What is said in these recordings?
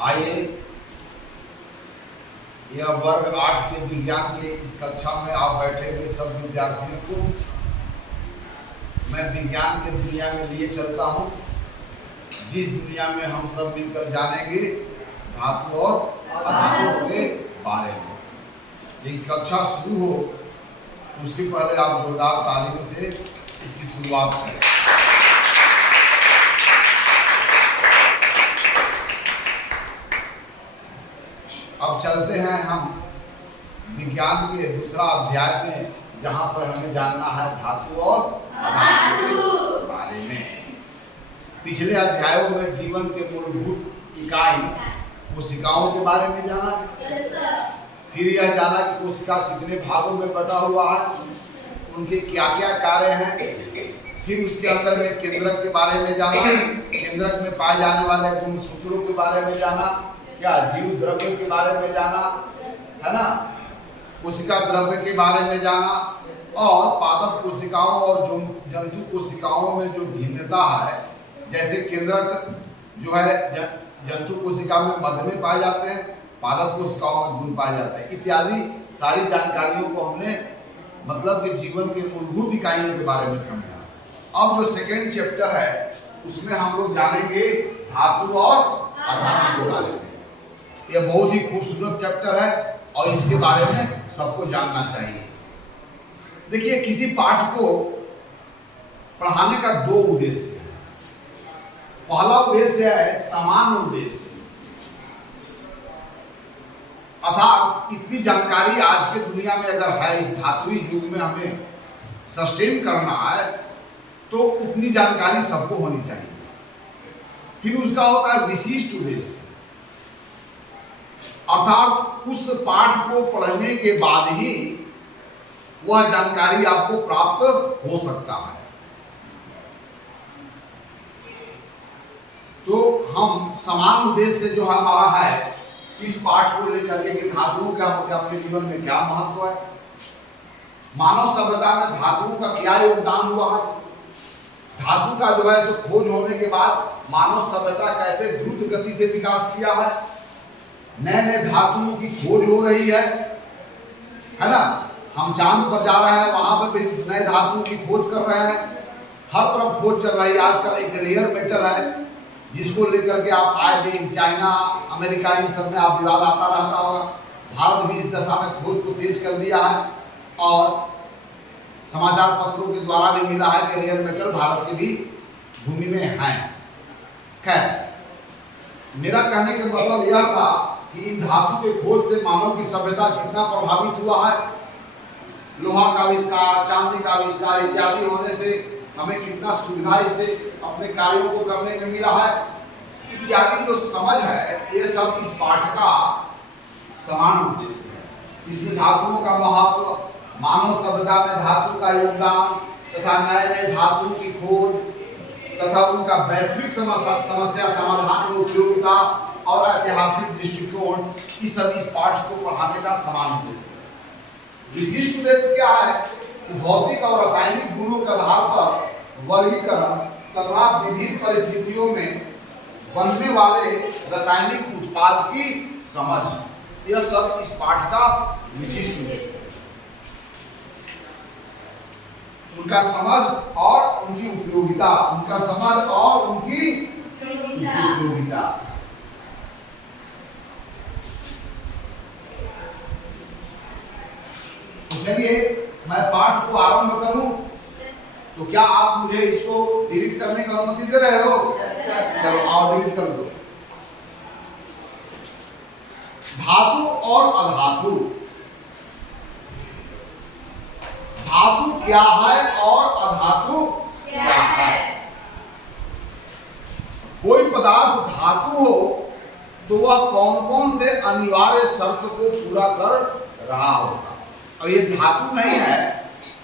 आइए, यह वर्ग 8 के विज्ञान के इस कक्षा में आप बैठे हुए सब विद्यार्थियों को मैं विज्ञान के दुनिया में लिए चलता हूँ, जिस दुनिया में हम सब मिलकर जानेंगे धातु और अधातु के बारे में। लेकिन कक्षा शुरू हो उसके पहले आप जोरदार तालियों से इसकी शुरुआत करें। अब चलते हैं हम विज्ञान के दूसरा अध्याय में, जहां पर हमें जानना है धातु और अधातु के बारे में। पिछले अध्यायों में जीवन के मूलभूत इकाई कोशिकाओं के बारे में जाना, फिर यह जाना कि कोशिका कितने भागों में बटा हुआ है, उनके क्या क्या कार्य हैं, फिर उसके अंदर में केंद्रक के बारे में जाना, केंद्रक में पाए जाने वाले गुणसूत्रों के बारे में जाना, क्या जीव द्रव्य के बारे में जाना है ना, कोशिका द्रव्य के बारे में जाना, और पादप कोशिकाओं और जंतु कोशिकाओं में जो भिन्नता है, जैसे केंद्रक जो है जंतु कोशिका में मध्य में पाए जाते हैं, पादप कोशिकाओं में गुण पाए जाते हैं, इत्यादि सारी जानकारियों को हमने मतलब कि जीवन के मूलभूत इकाइयों के बारे में समझा। अब जो सेकेंड चैप्टर है उसमें हम लोग जानेंगे धातु और अधातु के बारे में। यह बहुत ही खूबसूरत चैप्टर है और इसके बारे में सबको जानना चाहिए। देखिए, किसी पाठ को पढ़ाने का दो उद्देश्य है। पहला उद्देश्य है समान उद्देश्य, अर्थात इतनी जानकारी आज के दुनिया में अगर है, इस धातुई युग में हमें सस्टेन करना है तो उतनी जानकारी सबको होनी चाहिए। फिर उसका होता है विशिष्ट उद्देश्य, अर्थात उस पाठ को पढ़ने के बाद ही वह जानकारी आपको प्राप्त हो सकता है। तो हम समान उद्देश्य जो हमारा है इस पाठ को लेकर के कि धातुओं का अपने जीवन में क्या महत्व है, मानव सभ्यता में धातुओं का क्या योगदान हुआ है, धातु का जो है तो खोज होने के बाद मानव सभ्यता कैसे द्रुत गति से विकास किया है, नए नए धातुओं की खोज हो रही है ना। हम चांद पर जा रहे हैं, वहां पर भी नए धातुओं की खोज कर रहे हैं, हर तरफ खोज चल रही है। आजकल एक रेयर मेटल है जिसको लेकर के आप आए दिन चाइना, अमेरिका, इन सब में आप विवाद आता रहता होगा। भारत भी इस दशा में खोज को तेज कर दिया है और समाचार पत्रों के द्वारा भी मिला है कि रेयर मेटल भारत के भी भूमि में है। खैर, मेरा कहने का मतलब यह था कि इन धातु के खोज से मानव की सभ्यता कितना प्रभावित हुआ है। लोहा का आविष्कार, चांदी का आविष्कार इत्यादि होने से हमें कितना सुविधा इससे अपने कार्यों को करने में मिला है, इत्यादि जो समझ है, ये सब इस पाठ का समान उद्देश्य है। इसमें धातुओं का महत्व, मानव सभ्यता में धातु का योगदान तथा नए नए धातुओं की खोज तथा उनका वैश्विक समस्या समाधान में उपयोगिता और ऐतिहासिक दृष्टिकोण, इस सब इस पाठ को पढ़ाने का समान उद्देश्य है। विशिष्ट उद्देश्य क्या है? भौतिक और रासायनिक गुणों के आधार पर वर्गीकरण तथा विभिन्न परिस्थितियों में बनने वाले रासायनिक उत्पाद की समझ, यह सब इस पाठ का विशिष्ट उद्देश्य है। उनका समझ और उनकी उपयोगिता, उनका समझ और उनकी उपयोगिता। तो चलिए मैं पाठ को आरंभ करूं, तो क्या आप मुझे इसको डिलीट करने की अनुमति दे रहे हो? चलो आओ डिलीट कर दो। धातु और अधातु। धातु क्या है और अधातु क्या है? कोई पदार्थ धातु हो तो वह कौन कौन से अनिवार्य शर्त को पूरा कर रहा होगा, और ये धातु नहीं है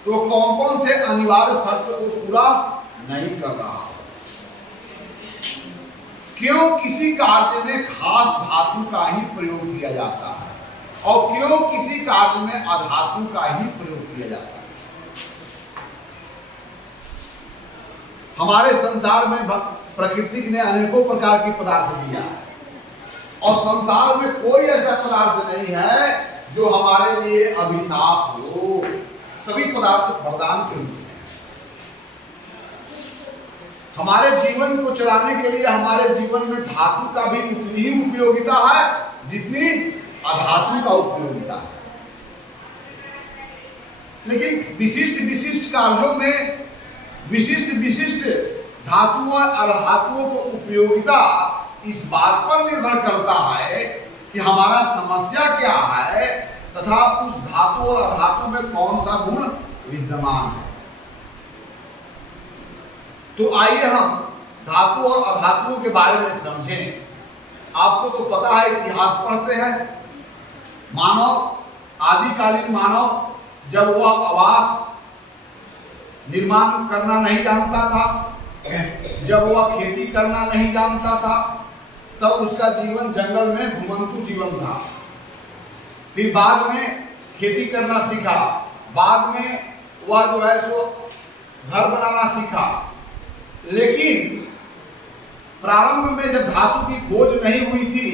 तो कौन कौन से अनिवार्य शर्त को पूरा नहीं कर रहा हो। क्यों किसी कार्य में खास धातु का ही प्रयोग किया जाता है और क्यों किसी कार्य में अधातु का ही प्रयोग किया जाता है। हमारे संसार में प्रकृति ने अनेकों प्रकार के पदार्थ दिया है और संसार में कोई ऐसा पदार्थ नहीं है जो हमारे लिए अभिशाप हो। सभी पदार्थ वरदान के रूप में हमारे जीवन को चलाने के लिए हमारे जीवन में धातु का भी उतनी ही उपयोगिता है जितनी अधातु का उपयोगिता है। लेकिन विशिष्ट विशिष्ट कार्यों में विशिष्ट विशिष्ट धातुओं और धातुओं को उपयोगिता इस बात पर निर्भर करता है कि हमारा समस्या क्या है तथा उस धातु और अधातु में कौन सा गुण विद्यमान है। तो आइए हम धातु और अधातुओं के बारे में समझें। आपको तो पता है, इतिहास पढ़ते हैं, मानव आदिकालीन मानव जब वह आवास निर्माण करना नहीं जानता था, जब वह खेती करना नहीं जानता था, तब उसका जीवन जंगल में घुमंतु जीवन था। फिर बाद में खेती करना सीखा, बाद में वह जो है सो घर बनाना सीखा। लेकिन प्रारंभ में जब धातु की खोज नहीं हुई थी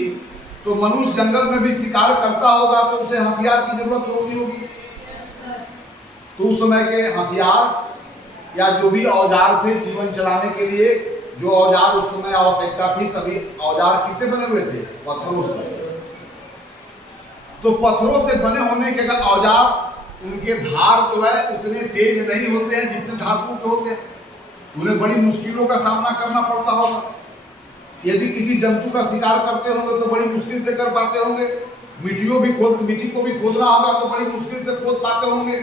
तो मनुष्य जंगल में भी शिकार करता होगा तो उसे हथियार की जरूरत होगी। तो उस समय के हथियार या जो भी औजार थे जीवन चलाने के लिए, जो औजार उस समय आवश्यकता थी, सभी औजार किससे बने हुए थे? पत्थरों से। तो पत्थरों से बने होने के औजार, उनके धार जो है उतने तेज नहीं होते हैं जितने धातु के होते हैं। उन्हें बड़ी मुश्किलों का सामना करना पड़ता होगा। यदि किसी जंतु का शिकार करते होंगे तो बड़ी मुश्किल से कर पाते होंगे। मिट्टी को भी खोदना होगा तो बड़ी मुश्किल से खोद पाते होंगे।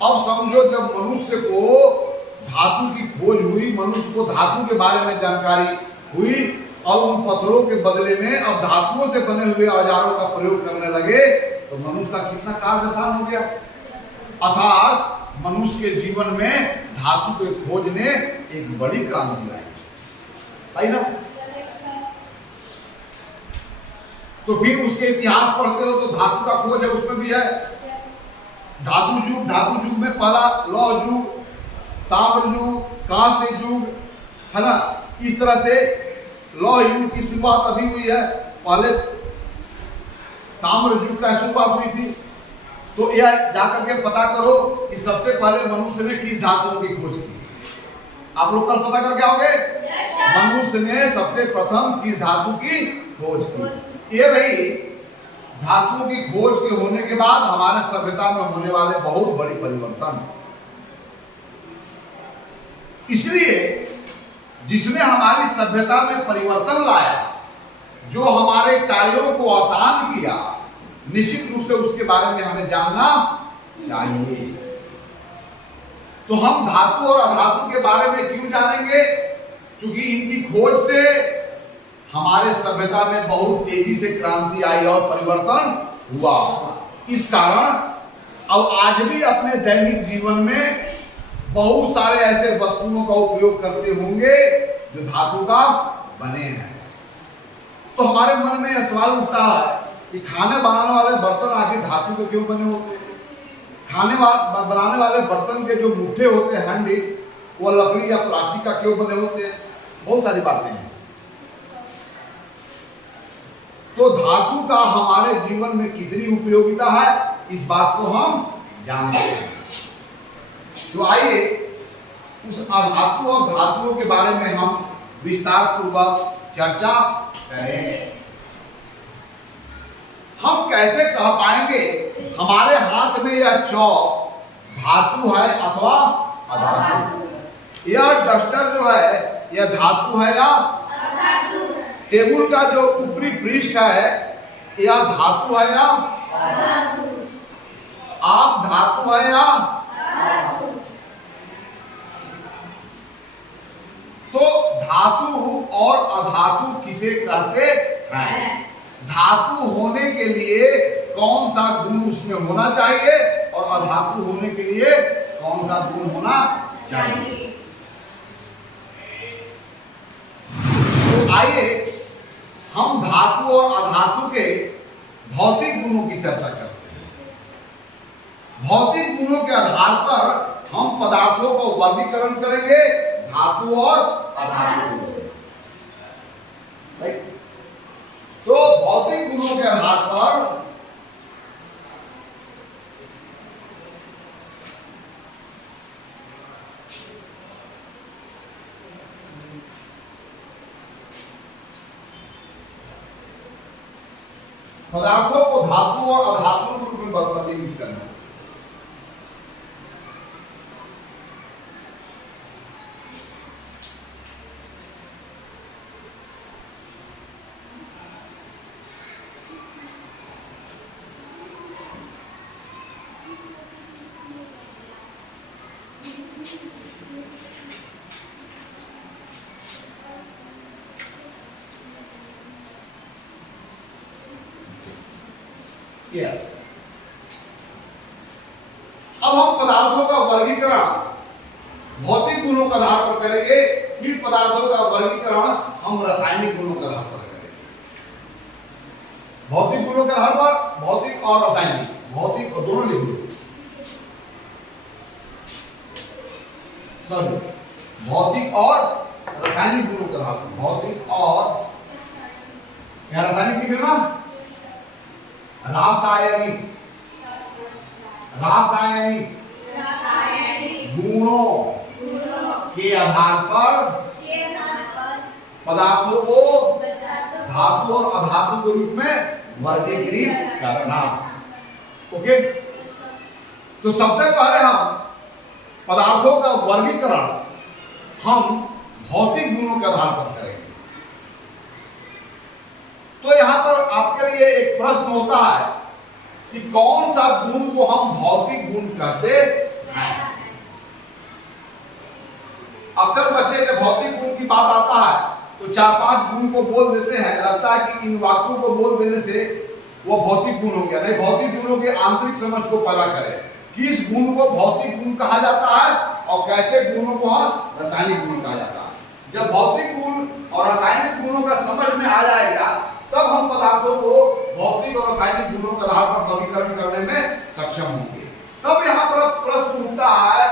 अब समझो, जब मनुष्य को धातु की खोज हुई, मनुष्य को धातु के बारे में जानकारी हुई और उन पत्थरों के बदले में अब धातुओं से बने हुए औजारों का प्रयोग करने लगे, तो मनुष्य का कितना कार्य आसान हो गया। अर्थात मनुष्य के जीवन में धातु के खोज ने एक बड़ी क्रांति लाई, ना? तो फिर उसके इतिहास पढ़ते हो तो धातु का खोज है, उसमें भी है धातु युग में पहला लौह युग, ताम्र युग, कांस्य युग, है ना। इस तरह से लौह युग की शुरुआत अभी हुई है, पहले ताम्र युग का शुरुआत हुई थी। तो यह जाकर के पता करो कि सबसे पहले मनुष्य ने किस धातुओं की खोज की। आप लोग कल पता करके आओगे, मनुष्य ने सबसे प्रथम किस धातु की खोज की। ये रही धातुओं की खोज के होने के बाद हमारे सभ्यता में होने वाले बहुत बड़ी परिवर्तन। इसलिए जिसने हमारी सभ्यता में परिवर्तन लाया, जो हमारे कार्यों को आसान किया, निश्चित रूप से उसके बारे में हमें जानना चाहिए। तो हम धातु और अधातु के बारे में क्यों जानेंगे? क्योंकि इनकी खोज से हमारे सभ्यता में बहुत तेजी से क्रांति आई और परिवर्तन हुआ। इस कारण अब आज भी अपने दैनिक जीवन में बहुत सारे ऐसे वस्तुओं का उपयोग करते होंगे जो धातु का बने हैं। तो हमारे मन में यह सवाल उठता है कि खाने बनाने वाले बर्तन आखिर धातु के क्यों बने होते हैं? बनाने वाले बर्तन के जो मुट्ठे होते हैं, हैंडल, वो लकड़ी या प्लास्टिक का क्यों बने होते हैं? बहुत सारी बातें हैं। तो धातु का हमारे जीवन में कितनी उपयोगिता है, इस बात को हम जानते हैं। तो आइए उस अधातु और धातुओं के बारे में हम विस्तार पूर्वक चर्चा करें। हम कैसे कह पाएंगे हमारे हाथ में यह चौक धातु है अथवा अधातु? यह डस्टर जो है यह धातु है या अधातु? टेबल का जो ऊपरी पृष्ठ है यह धातु है या अधातु? आप धातु है या अधातु? तो धातु और अधातु किसे कहते हैं? धातु होने के लिए कौन सा गुण उसमें होना चाहिए और अधातु होने के लिए कौन सा गुण होना चाहिए? तो आइए हम धातु और अधातु के भौतिक गुणों की चर्चा करते हैं। भौतिक गुणों के आधार पर हम पदार्थों को वर्गीकरण करेंगे, धातु और अधातु। तो पदार्थों को धातु और अधातु के रूप में वर्गीकृत करना। Yes. अब हम पदार्थों का वर्गीकरण भौतिक गुणों के आधार पर करेंगे, फिर पदार्थों का वर्गीकरण हम रासायनिक गुणों के आधार पर करेंगे। भौतिक गुणों के आधार पर भौतिक और रासायनिक, भौतिक और दोनों लिख लो, सॉरी, भौतिक और रासायनिक गुणों के आधार पर, भौतिक और क्या रासायनिक लिखना, रासायनिक, रासायनिक गुणों के आधार पर पदार्थों को धातु और अधातु के रूप में वर्गीकृत करना। ओके, तो सबसे पहले हम पदार्थों का वर्गीकरण हम भौतिक गुणों के आधार पर करेंगे। तो यहां पर आपके लिए एक प्रश्न होता है कि कौन सा गुण को हम भौतिक गुण कहते हैं। अक्सर बच्चे जब भौतिक गुण की बात आता है तो 4-5 गुण को बोल देते हैं, लगता है कि इन वाक्यों को बोल देने से वो भौतिक गुण हो गया। नहीं, भौतिक गुणों के आंतरिक समझ को पैदा करें, किस गुण को भौतिक गुण कहा जाता है और कैसे गुणों को रासायनिक गुण कहा जाता है। जब भौतिक गुण और रासायनिक गुणों का समझ में आ जाएगा तब हम पदार्थों को भौतिक और रासायनिक गुणों के आधार पर वर्गीकरण करने में सक्षम होंगे। तब यहाँ पर प्रश्न उठता है,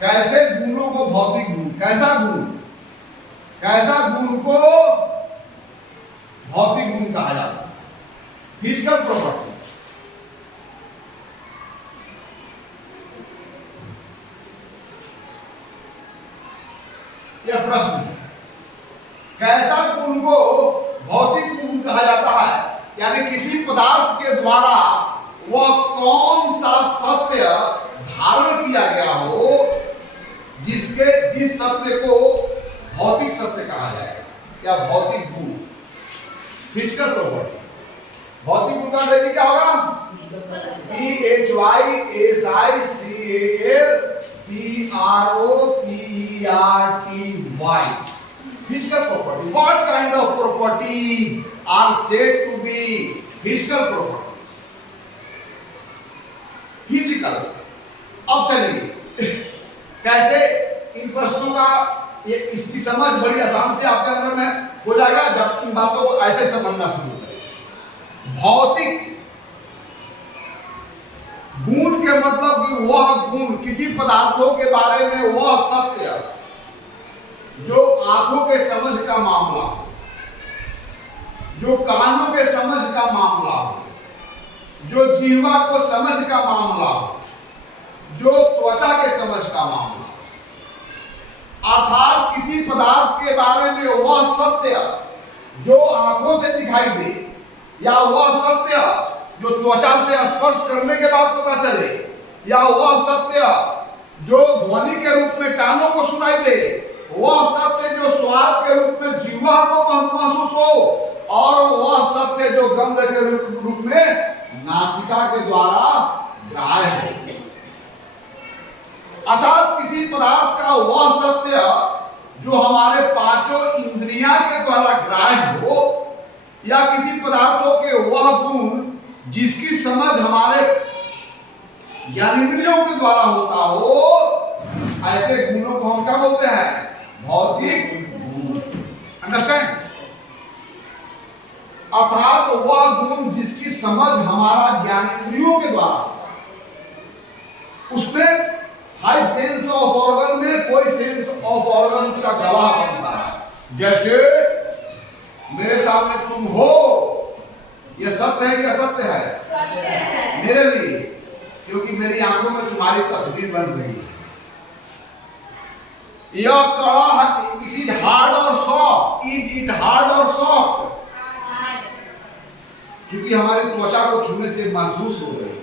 कैसे गुणों को भौतिक गुण, कैसा गुण, कैसा गुण को भौतिक गुण कहा जाता है, फिजिकल प्रॉपर्टी। यह प्रश्न है, कैसा गुण को भौतिक गुण कहा जाता है, यानी किसी पदार्थ के द्वारा वह कौन सा सत्य धारण किया गया हो जिस सत्य को भौतिक सत्य कहा जाएगा या भौतिक गुण, फिजिकल प्रॉपर्टी। भौतिक गुण का मतलब क्या होगा, PHYSAL physical property. What kind of properties are said to be physical properties? Physical. अब चलिए कैसे इन प्रश्नों का इसकी समझ बड़ी आसान से आपके अंदर में हो जाएगा जब इन बातों को ऐसे समझना शुरू करें। भौतिक गुण के मतलब कि वह गुण, किसी पदार्थों के बारे में वह सत्य जो आंखों के समझ का मामला हो, जो कानों के समझ का मामला हो, जो जीवा को समझ का मामला हो, जो त्वचा के समझ का मामला, अर्थात किसी पदार्थ के बारे में वह सत्य जो आंखों से दिखाई दे या वह सत्य जो त्वचा से स्पर्श करने के बाद पता चले या वह सत्य जो ध्वनि के रूप में कानों को सुनाई दे, वह सत्य जो स्वाद के रूप में जीवा को महसूस हो और वह सत्य जो गंध के रूप में नासिका के द्वारा ग्राह्य है। अर्थात किसी पदार्थ का वह सत्य जो हमारे पांचों इंद्रियां के द्वारा ग्राह्य हो या किसी पदार्थों के वह गुण जिसकी समझ हमारे ज्ञानेंद्रियों के द्वारा होता हो, ऐसे गुणों को हम क्या बोलते हैं, भौतिक गुण। अंडरस्टैंड? अर्थात वह गुण जिसकी समझ हमारा ज्ञानेंद्रियों के द्वारा, उसमें 5 सेंस ऑफ ऑर्गन में कोई सेंस ऑफ ऑर्गन का गवाह बनता है। जैसे मेरे सामने तुम हो, यह सत्य है कि असत्य है? सत्य है मेरे लिए, क्योंकि मेरी आंखों में तुम्हारी तस्वीर बन रही है। यह कड़ा है, इट इज हार्ड और सॉफ्ट, इज इट हार्ड और सॉफ्ट? क्योंकि हमारी त्वचा को छूने से महसूस हो रही है।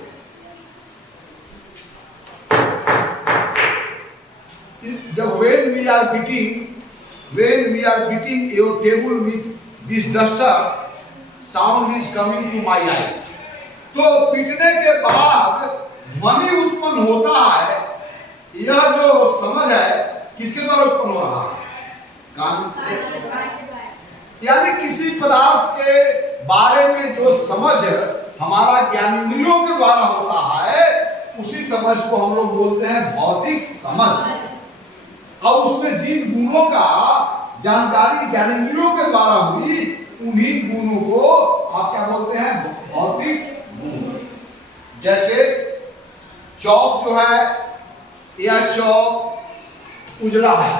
When we are beating your table with this duster, sound is coming to my eyes. तो पीटने के बाद ध्वनि उत्पन्न होता है, यह जो समझ है किसके द्वारा उत्पन्न हो रहा है? कान। यानी किसी पदार्थ के बारे में जो समझ हमारा ज्ञानेंद्रियों के द्वारा होता है, उसी समझ को हम लोग बोलते हैं भौतिक समझ। और उसमें जिन गुणों का जानकारी ज्ञानेंद्रियों के द्वारा हुई, उन्हीं गुणों को आप क्या बोलते हैं? भौतिक गुण। जैसे चौक जो है, यह चौक उजला है।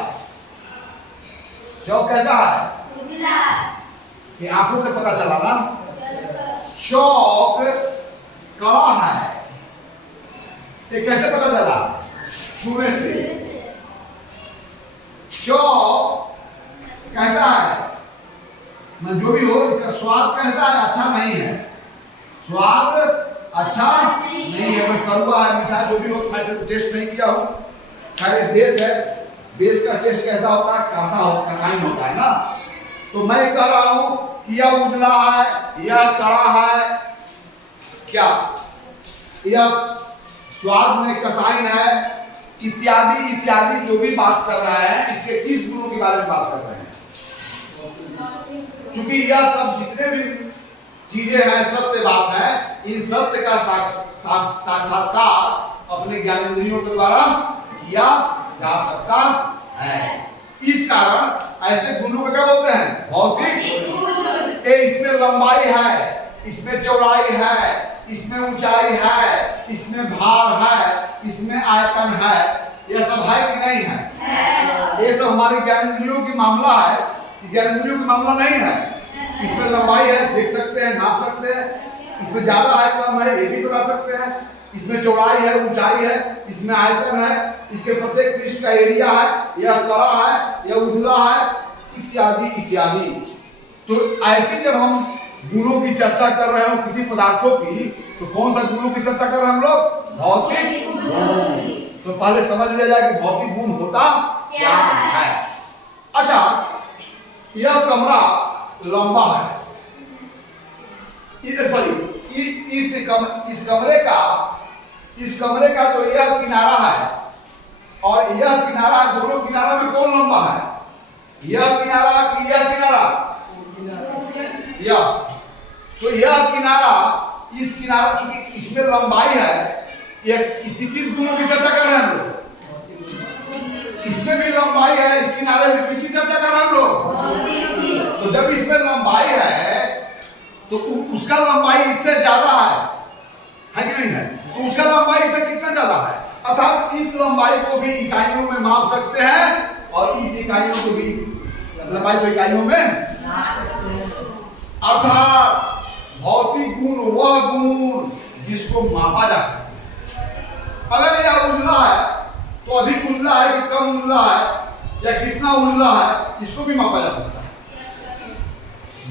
चौक कैसा है? उजला। ये आंखों से पता चला ना। चौक कड़ा है, ये कैसे पता चला? छूने से। चौक कैसा है? जो भी हो, इसका स्वाद कैसा है? अच्छा नहीं है। स्वाद अच्छा नहीं है, मैं कड़वा है, मीठा, जो भी हो, मैं टेस्ट नहीं किया हूँ। खैर बेस है, बेस का टेस्ट कैसा होता है? कासा होता है, कसाइन होता है ना। तो मैं कह रहा हूँ कि यह उजला है, यह कड़ा है, क्या यह स्वाद में कसाइन है, इत्यादि इत्यादि जो भी बात कर रहा है, इसके किस गुणों के बारे में बात कर रहे हैं? क्योंकि यह सब जितने भी चीजें हैं सत्य बात है, इन सत्य का साक्षात्कार अपने ज्ञानेंद्रियों के द्वारा किया जा सकता है। इस कारण ऐसे गुणों को क्या बोलते हैं? भौतिक गुण। इसमें लंबाई है, इसमें चौड़ाई है, इसमें ऊंचाई है, इसमें भार है, इसमें आयतन है, यह सब है कि नहीं है? ये सब हमारे ज्ञानेंद्रियों की मामला है, ज्ञानेंद्रियों की मामला नहीं है। इसमें लंबाई है, देख सकते हैं, नाप सकते हैं, इसमें ज्यादा है कम है ये भी बता सकते हैं, इसमें चौड़ाई है, ऊंचाई है, इसमें आयतन है, इसके प्रत्येक पृष्ठ का एरिया है, यह कड़ा है, यह उजला है, इत्यादि इत्यादि। तो ऐसे जब हम गुणों की चर्चा कर रहे हो किसी पदार्थों की, तो कौन सा गुणों की चर्चा कर रहे हैं हम लोग? भौतिक गुण। तो पहले समझ लिया जाए कि भौतिक गुण होता क्या है। अच्छा, यह कमरा लंबा है, इस कमरे का जो यह किनारा है और यह किनारा, दोनों किनारा में कौन लंबा है? यह किनारा कि यह किनारा? यस। तो यह किनारा, इस किनारा, चूंकि इसमें लंबाई है, इसकी किस गुणों की चर्चा कर रहे हैं हम लोग? इसमें भी लंबाई है, इस किनारे में किसकी चर्चा कर रहे हैं हम लोग? तो जब इसमें लंबाई है तो उसका लंबाई इससे ज्यादा है कि नहीं है? तो उसका लंबाई इससे कितना ज्यादा है? अर्थात इस लंबाई को भी इकाइयों में माप सकते हैं और इस इकाइयों को भी, लंबाई को इकाइयों में माप सकते हैं। अर्थात भौतिक गुण वह गुण जिसको मापा जा सकता है। अगर यह उजला है तो अधिक उजला है कि कम उजला है, या कितना उजला है, इसको भी मापा जा सकता है।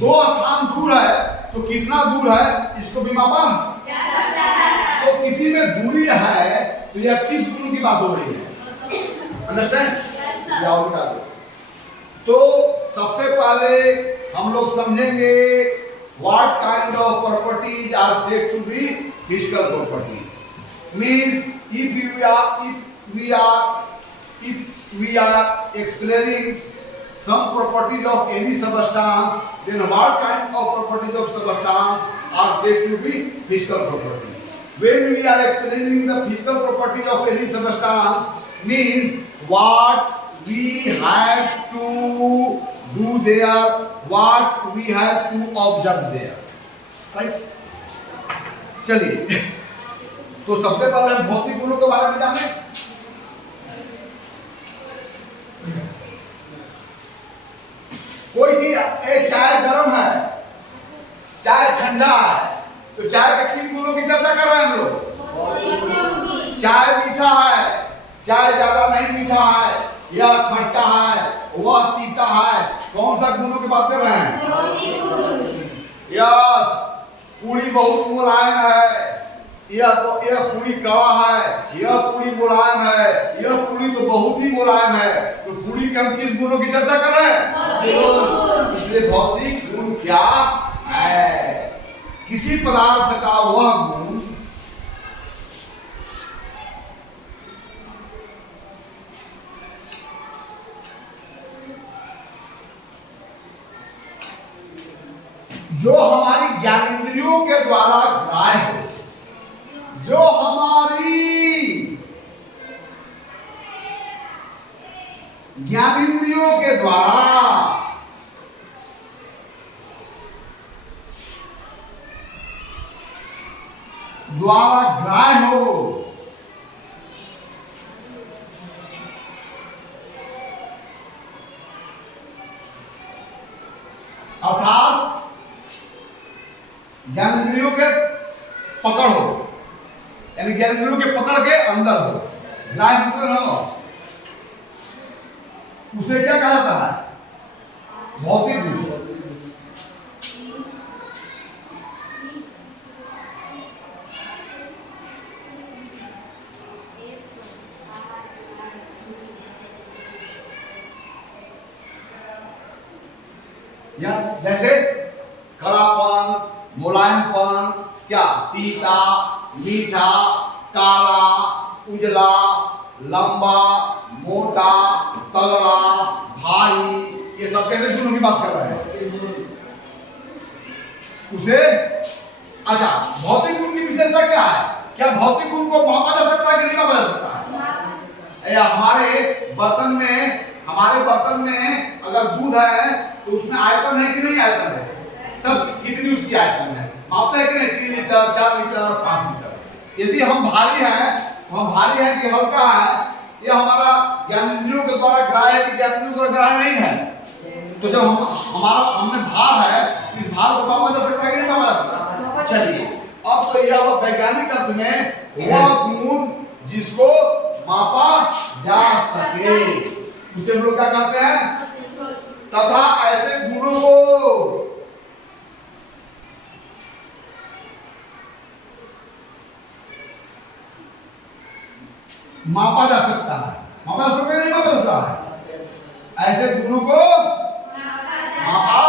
दो स्थान दूर है तो कितना दूर है, इसको भी मापा जा सकता है। तो किसी में दूरी है तो यह किस गुण की बात हो रही है? अंडरस्टैंड? या और क्या? तो सबसे पहले हम लोग समझेंगे what kind of properties are said to be physical properties. Means if we are explaining some properties of any substance, then what kind of properties of substance are said to be physical properties? When we are explaining the physical properties of any substance, means what we have to do there, what we have to observe there, right? चलिए, तो सबसे पहले हम भौतिक गुणों के बारे में जाने। कोई चीज, चाय गर्म है, चाय ठंडा है, तो चाय के किन गुणों की चर्चा कर रहे हैं हम लोग? चाय मीठा है, चाय ज्यादा नहीं मीठा है, यह खट्टा है, वह तीता है, कौन सा गुणों की बात कर रहे हैं? यस। पूरी बहुत मुलायम है, यह पूरी कड़ा है, यह पूरी मुलायम है, यह पूरी तो बहुत ही मुलायम है। तो पूरी के हम किस गुणों की चर्चा कर रहे हैं? इसलिए भौतिक गुण क्या है? किसी पदार्थ का वह गुण जो हमारी ज्ञानेंद्रियों के द्वारा ग्राह्य हो, जो हमारी ज्ञानेंद्रियों के द्वारा ग्राह्य हो, अर्थात ज्ञानेंद्रियों के पकड़ हो, यानी ज्ञानेंद्रियों के पकड़ के अंदर हो, ग्राह्य मतलब हो, उसे क्या कहा जाता है? भौतिक गुण। जैसे कड़ापन, मुलायमपन, क्या तीता, मीठा, काला, उजला, लंबा, मोटा, तगड़ा, भारी, ये सब कैसे गुणों की बात कर रहे हैं? उसे अच्छा, भौतिक गुण की विशेषता क्या है? क्या भौतिक गुण को मापा जा सकता है कि नहीं मापा जा सकता है? या हमारे बर्तन में अगर दूध है तो उसमें आयतन है कि नहीं आयतन है? तब कितनी उसकी आयतन है मापते हैं कि नहीं? 3 लीटर, 4 लीटर, 5 लीटर। यदि हम भारी हैं कि हल्का है, यह हमारा ज्ञानेंद्रियों के द्वारा ग्राह्य है कि ज्ञानेंद्रियों के द्वारा ग्राह्य नहीं है। तो जब हमने भार है, इस भार को मापा जा सकता है कि नहीं मापा जा सकता? चलिए, अब तो यह वैज्ञानिक अर्थ में वह गुण जिसको मापा जा सके उसे हम लोग क्या कहते हैं? तथा ऐसे गुणों को मापा जा सकता है। मापा जा सकता है नहीं मापा जा सकता है? ऐसे गुणों को मापा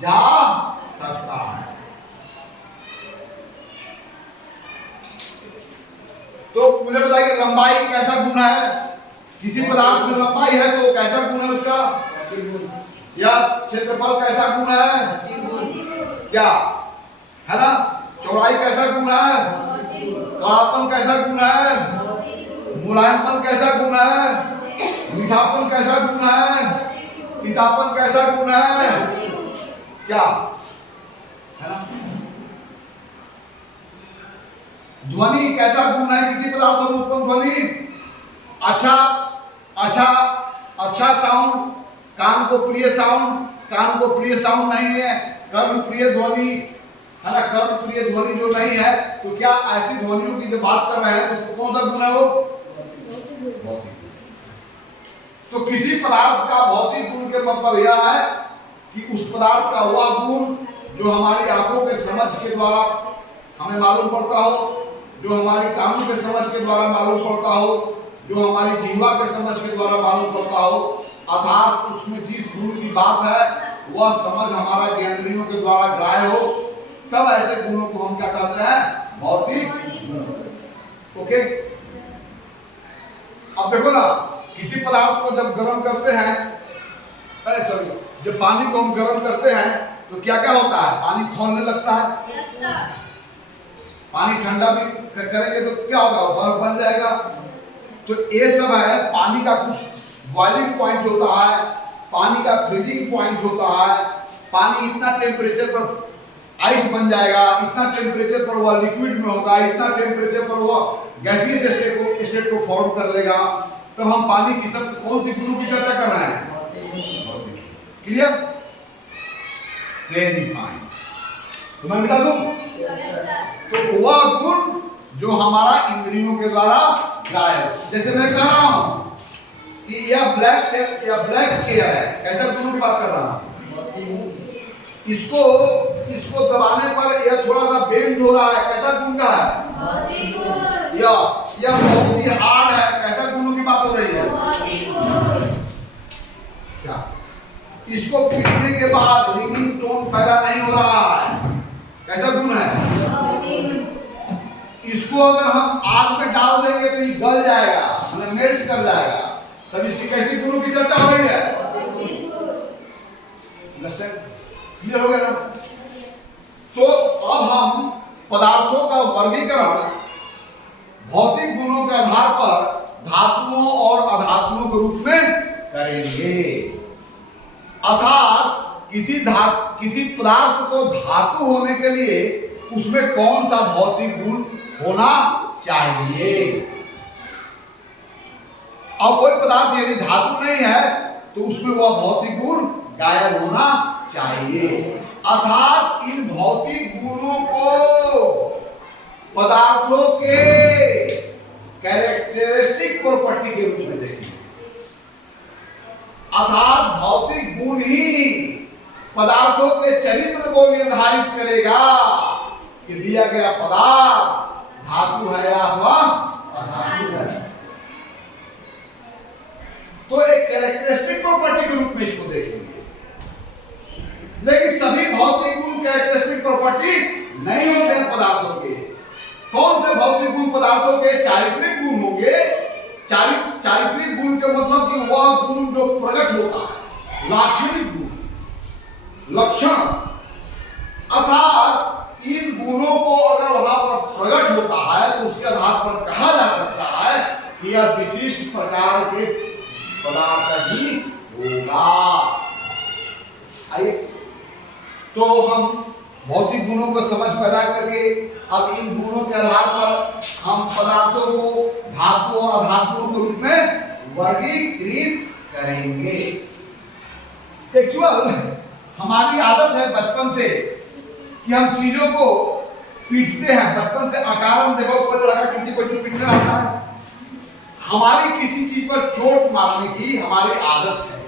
जा सकता है। तो मुझे बताइए लंबाई कैसा गुण है? किसी पदार्थ में लंबाई है तो कैसा गुण है उसका? या क्षेत्रफल कैसा गुण है? क्या है ना? चौड़ाई कैसा गुण है? कड़ापन कैसा गुण है? मुलायमपन कैसा गुण है? मीठापन कैसा गुण है? तीतापन कैसा गुण है? क्या है ना? ध्वनि कैसा गुण है? किसी पदार्थ में उत्पन्न ध्वनि अच्छा साउंड, कान को प्रिय साउंड नहीं है, कर्म प्रिय ध्वनि है ना? कर्म प्रिय ध्वनि जो नहीं है, तो क्या ऐसी ध्वनियों की जब बात कर रहे हैं तो कौन सा गुण है वो? तो किसी पदार्थ का भौतिक गुण के मतलब यह है कि उस पदार्थ का वह गुण जो हमारी आंखों के समझ के द्वारा हमें मालूम पड़ता हो, जो हमारी कानों के समझ के द्वारा मालूम पड़ता हो, जो हमारी जिह्वा के समझ के द्वारा मालूम पड़ता हो, अर्थात उसमें जिस गुण की बात है वह समझ हमारा ज्ञानेंद्रियों के द्वारा ग्राह्य हो, तब ऐसे गुणों को हम क्या कहते हैं? भौतिक गुण। ओके, अब देखो ना, किसी पदार्थ को जब गर्म करते हैं, जब पानी को हम गर्म करते हैं तो क्या क्या होता है? पानी खौलने लगता है। पानी ठंडा भी करेंगे तो क्या होगा? बर्फ बन जाएगा। तो ये सब है, पानी का कुछ बॉइलिंग पॉइंट होता है, पानी का फ्रीजिंग पॉइंट होता है। पानी इतना टेम्परेचर पर आइस बन जाएगा, इतना टेम्परेचर पर वह लिक्विड में होगा, इतना टेम्परेचर पर वह गैसीय स्टेट को फॉर्म कर लेगा। तब हम पानी की सब कौन सी गुणों की चर्चा कर रहे हैं? क्लियर? Very fine. तो मैं मिटा दूं? तो वह गुण जो हमारा इंद्रियों के द्वारा ग्राह्य, जैसे मैं कह रहा हूं कि यह ब्लैक चेयर है, कैसा गुणों की बात कर रहा हूं? इसको इसको दबाने पर यह थोड़ा सा बेंड हो रहा है, कैसा गुण का है? भौतिक गुण। यह बहुत ही हार्ड है, कैसा गुणों की बात हो रही है? भौतिक गुण। क्या इसको पीटने के बाद रिंगिंग टोन पैदा नहीं हो रहा है, कैसा गुण है? भौतिक गुण। इसको अगर हम आग में डाल देंगे तो ये गल जाएगा, मतलब मेल्ट कर जाएगा, तब इसकी कैसी गुणों की चर्चा हो रही है? भौतिक गुण। अंडरस्टैंड? क्लियर हो गया ना? तो अब हम पदार्थों का वर्गीकरण भौतिक गुणों के आधार पर धातुओं और अधातुओं के रूप में करेंगे। अर्थात किसी पदार्थ को धातु होने के लिए उसमें कौन सा भौतिक गुण होना चाहिए। अब कोई पदार्थ यदि धातु नहीं है तो उसमें वह भौतिक गुण गायब होना चाहिए। अर्थात इन भौतिक गुणों को पदार्थों के कैरेक्टरिस्टिक प्रॉपर्टी के रूप में देखें। अर्थात भौतिक गुण ही पदार्थों के चरित्र को निर्धारित करेगा कि दिया गया पदार्थ धातु है अथवा अधातु है। तो एक कैरेक्टरिस्टिक प्रॉपर्टी के रूप में इसको देखेंगे। लेकिन सभी भौतिक गुण कैरेक्टरिस्टिक प्रॉपर्टी नहीं होते हैं पदार्थों के। कौन से भौतिक गुण पदार्थों के चारित्रिक गुण होंगे? चारित्रिक गुण के मतलब कि वह गुण जो प्रकट होता है, लाक्षणिक गुण, लक्षण। अर्थात इन गुणों को अगर वहां पर प्रकट होता है तो उसके आधार पर कहा जा सकता है कि यह विशिष्ट प्रकार के पदार्थ ही होगा। आइए तो हम भौतिक गुणों को समझ पैदा करके अब इन गुणों के आधार पर हम पदार्थों को धातु और अधातुओं के रूप में वर्गीकृत करेंगे। एक्चुअल हमारी आदत है बचपन से कि हम चीजों को पीटते हैं। बचपन से आकार में देखो, कोई लड़का किसी को पीटने रहता है। हमारी किसी चीज पर चोट मारने की हमारी आदत है।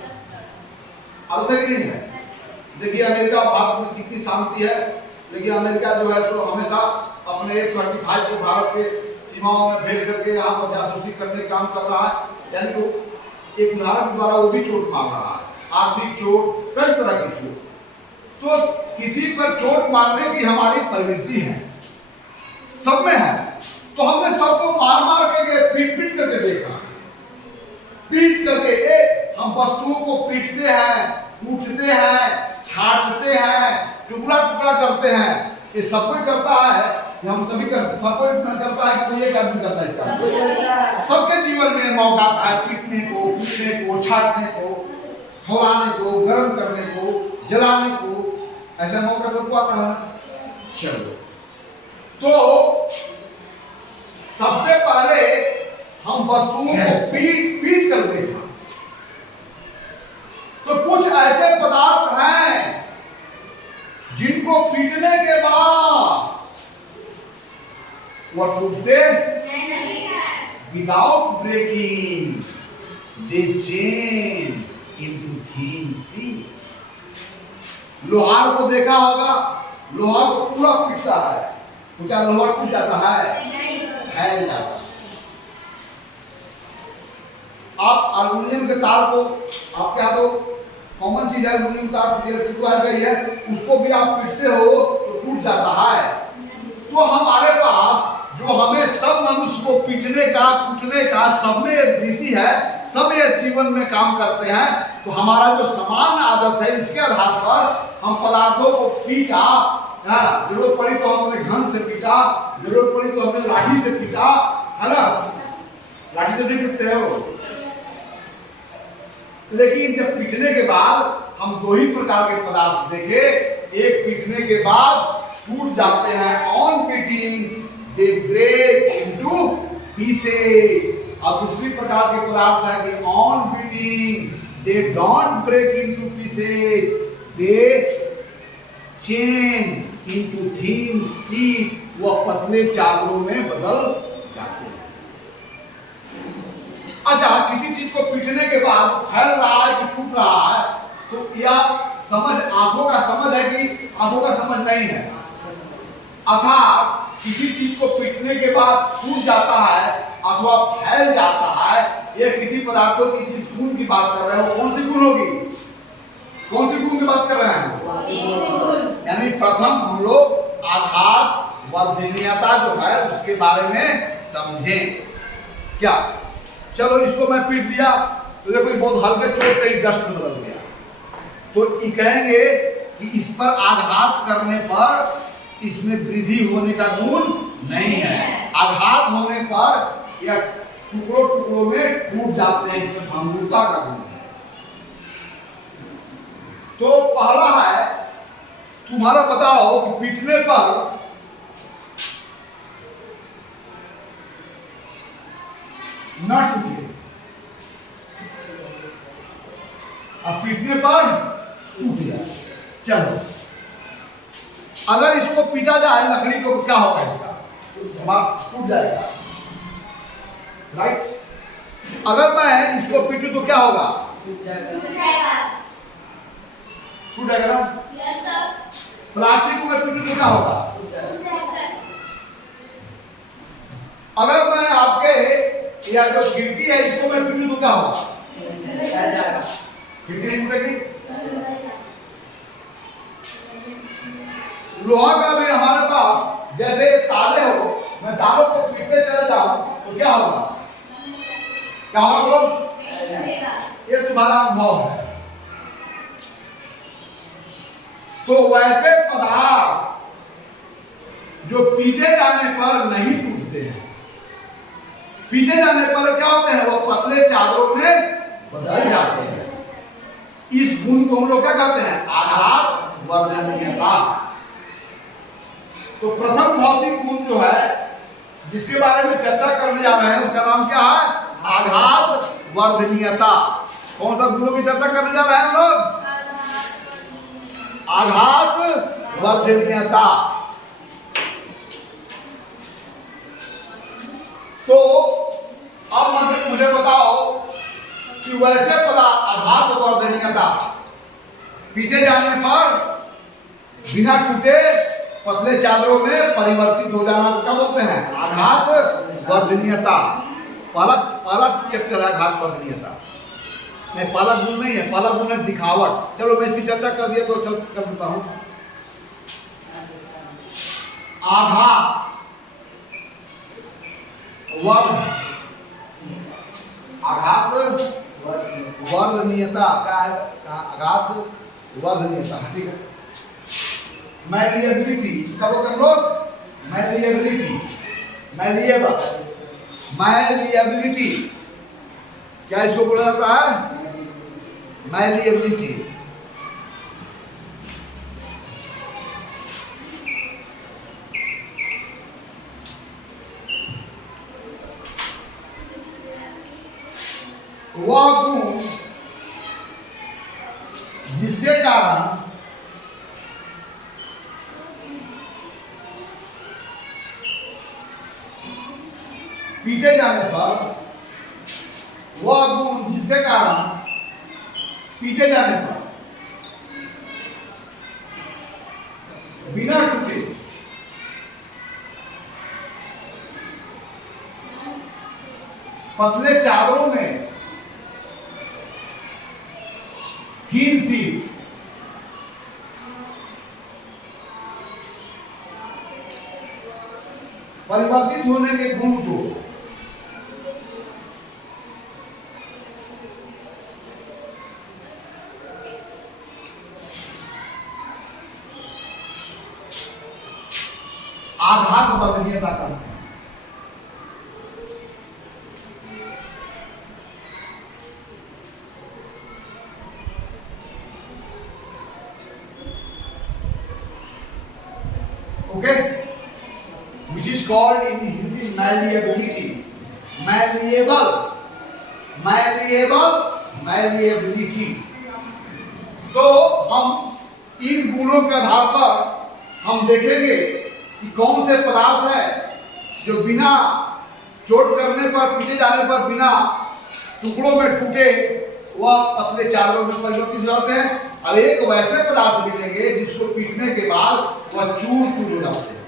आदत है कि नहीं है? देखिए अमेरिका भारत में कितनी शांति है, लेकिन अमेरिका जो है तो हमेशा अपने F-35 को भारत के सीमाओं में भेज करके यहाँ पर जासूसी करने का काम कर रहा है। यानी कि एक उदाहरण के द्वारा वो भी चोट मार रहा है, आर्थिक चोट, कई तरह की चोट। तो किसी पर चोट मारने की हमारी प्रवृत्ति है, सब में है। तो हमने सबको मार मार के पीट करके देखा, पीट करके हम वस्तुओं को पीटते हैं, कूटते हैं, छाटते हैं, टुकड़ा टुकड़ा करते हैं। ये सब कोई करता है, हम सभी करते, सब कोई करता है कि कोई एक आदमी करता है इसका। सबके जीवन में मौका आता है पीटने को, कूटने को, छाटने को, खौलाने को, गर्म करने को, जलाने को। ऐसा मौका सबको आता है। चलो तो सबसे पहले हम वस्तुओं को पीट कर देखा तो कुछ ऐसे पदार्थ हैं जिनको पीटने के बाद वह टूटते नहीं है। Without breaking they change into thin सी। लोहार को देखा होगा, लोहा को पूरा पीटता है तो क्या लोहा टूट जाता है? फैल जाता है। आप एल्युमिनियम के तार को, आपके यहाँ तो कॉमन चीज है एल्युमिनियम तार, इलेक्ट्रिक वायर गई है, उसको भी आप पीटते हो तो टूट जाता है। तो हमारे पास जो हमें सब मनुष्य को पीटने का, कूटने का सब में एक वृत्ति है, सब ये जीवन में काम करते हैं। तो हमारा जो सामान्य आदत है इसके आधार पर हम पदार्थों को पीटा, जरूरत पड़ी तो हमने घन से पीटा, जरूरत पड़ी तो हमने लाठी से पीटा, है ना? लाठी से नहीं पीटते हो। लेकिन जब पीटने के बाद हम दो ही प्रकार के पदार्थ देखे। एक पीटने के बाद टूट जाते हैं, on beating they break into pieces. और दूसरी प्रकार के पदार्थ है कि on beating they don't break into pieces, they change into thin sheet. वह पतले चादरों में बदल जाते हैं। अच्छा, किसी चीज को पीटने के बाद फैल रहा है कि टूट रहा है तो यह समझ, आंखों का समझ है कि आंखों का समझ नहीं है। अर्थात किसी चीज को पीटने के बाद टूट जाता है अथवा फैल जाता है, ये किसी पदार्थों की जिस गुण की बात कर रहे हो, कौन सी गुण होगी? कौन सी गुण की बात कर रहे हैं? यानी प्रथम हम लोग आघात वर्धनीयता जो है उसके बारे में समझे। क्या चलो इसको मैं पीट दिया तो देखो बहुत हल्के चोट से ही डस्ट में बदल गया, तो ये कहेंगे कि इस पर आघात करने पर इसमें वृद्धि होने का गुण नहीं है। आघात होने पर यह टुकड़ों टुकड़ों में टूट जाते हैं, इसमें भंगुरता का गुण है। तो पहला है, तुम्हारा बताओ कि पीटने पर न टूटे, अब पीटने पर टूट गया। चलो अगर इसको पीटा जाए लकड़ी को, क्या होगा? इसका टूट जाएगा, राइट? अगर मैं इसको पीटूं तो क्या होगा? टूट जाएगा। टूट जाएगा ना? Yes sir. प्लास्टिक को मैं पीटूं तो क्या होगा? टूट जाएगा। अगर मैं आपके या जो खिड़की है इसको मैं पीटूं तो क्या होगा? खिड़की नहीं टूटेगी। लोहा का भी हमारे पास जैसे ताले हो, मैं तालों को पीटते चले जाऊं तो क्या होगा? क्या होगा बोलो? ये तुम्हारा अनुभव है। तो वैसे पदार्थ जो पीटे जाने पर नहीं टूटते हैं, पीटे जाने पर क्या होते हैं? वो पतले चादरों में बदल जाते हैं। इस गुण को हम लोग क्या कहते हैं? आघात वर्धनीयता। तो प्रथम भौतिक गुण जो है जिसके बारे में चर्चा करने जा रहे हैं उसका नाम क्या है? आघात वर्धनीयता। कौन सा गुणों की चर्चा करने जा रहे हैं हम लोग? आघात वर्धनीयता। तो अब मुझे बताओ कि वैसे पदार्थ आघात वर्धनीयता पीटे जाने पर बिना टूटे पतले चादरों में परिवर्तित हो जाना क्या बोलते हैं? आघात वर्धनीयता। पहला चैप्टर है आघात वर्धनीयता। नहीं, पहला गुण नहीं है, पहला गुण है दिखावट। चलो मैं इसकी चर्चा कर दिया तो चल कर देता हूं। आघात आघात वर्धनीयता क्या है? आघात वर्धनीयता, ठीक है। मैलिएबिलिटी, इसका बोलते हैं लोग मैलिएबिलिटी, मैलिएबल, मैलिएबिलिटी। क्या इसको बोला जाता है? मैलिएबिलिटी। वह गुण जिसके कारण पीटे जाने पर, वह गुण जिसके कारण पीटे जाने पर बिना टूटे पतले चादरों में थीन सीट परिवर्तित होने के गुण को आघात वर्धनीयता कहते हैं। Okay, which is called in Hindi malleability, malleable, malleability। तो हम इन गुणों के आधार पर हम देखेंगे कि कौन से पदार्थ है जो बिना चोट करने पर, पीटे जाने पर, बिना टुकड़ों में टूटे वह पतले चादरों में परिवर्तित हो जाते हैं, अब एक वैसे पदार्थ मिलेंगे जिसको पीटने के बाद वह चूर चूर हो जाते हैं।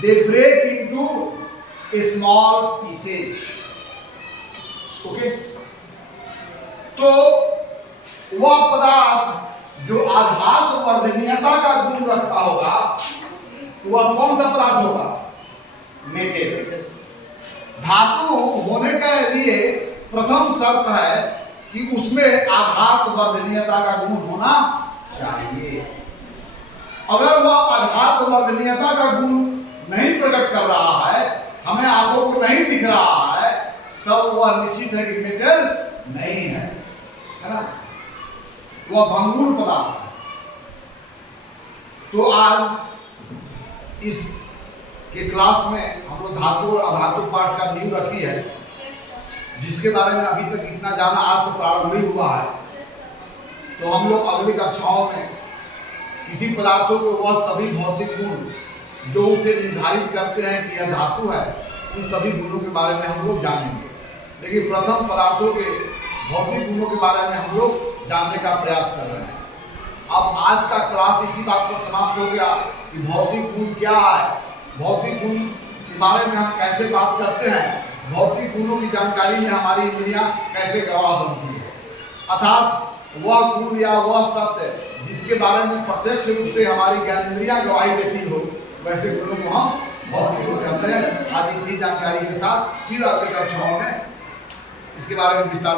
They break into small pieces. Okay, तो वह पदार्थ जो आघात वर्धनीयता का गुण रखता होगा वह कौन सा पदार्थ होगा? मेटल। धातु होने के लिए प्रथम शर्त है कि उसमें आघात वर्धनीयता का गुण होना चाहिए। अगर वह आघात वर्धनीयता का गुण नहीं प्रकट कर रहा है, हमें आंखों को नहीं दिख रहा है, तब वह निश्चित है कि मेटल नहीं है ना, वह भंगुर पदार्थ है। तो आज इस के क्लास में हम लोग धातु और अधातु पाठ का नींव रखी है, जिसके बारे में अभी तक इतना जाना आज तो प्रारंभ ही हुआ है। तो हम लोग अगली कक्षाओं में किसी पदार्थों को वह सभी भौतिक गुण जो उसे निर्धारित करते हैं कि यह धातु है, उन सभी गुणों के बारे में हम लोग जानेंगे। लेकिन प्रथम पदार्थों के भौतिक गुणों के बारे में हम लोग जानने का प्रयास कर रहे हैं। अब आज का क्लास इसी बात पर समाप्त हो गया कि भौतिक गुण क्या है, भौतिक गुण के बारे में हम कैसे बात करते हैं, भौतिक गुणों की जानकारी में हमारी इंद्रियां कैसे गवाह बनती है, अर्थात वह गुण या वह सत्य जिसके बारे में प्रत्यक्ष रूप से हमारी ज्ञानेंद्रियां गवाही देती हो, वैसे गुणों को हम भौतिक गुण कहते हैं। आदि की जानकारी के साथ फिर अगली कक्षाओं में इसके बारे में विस्तार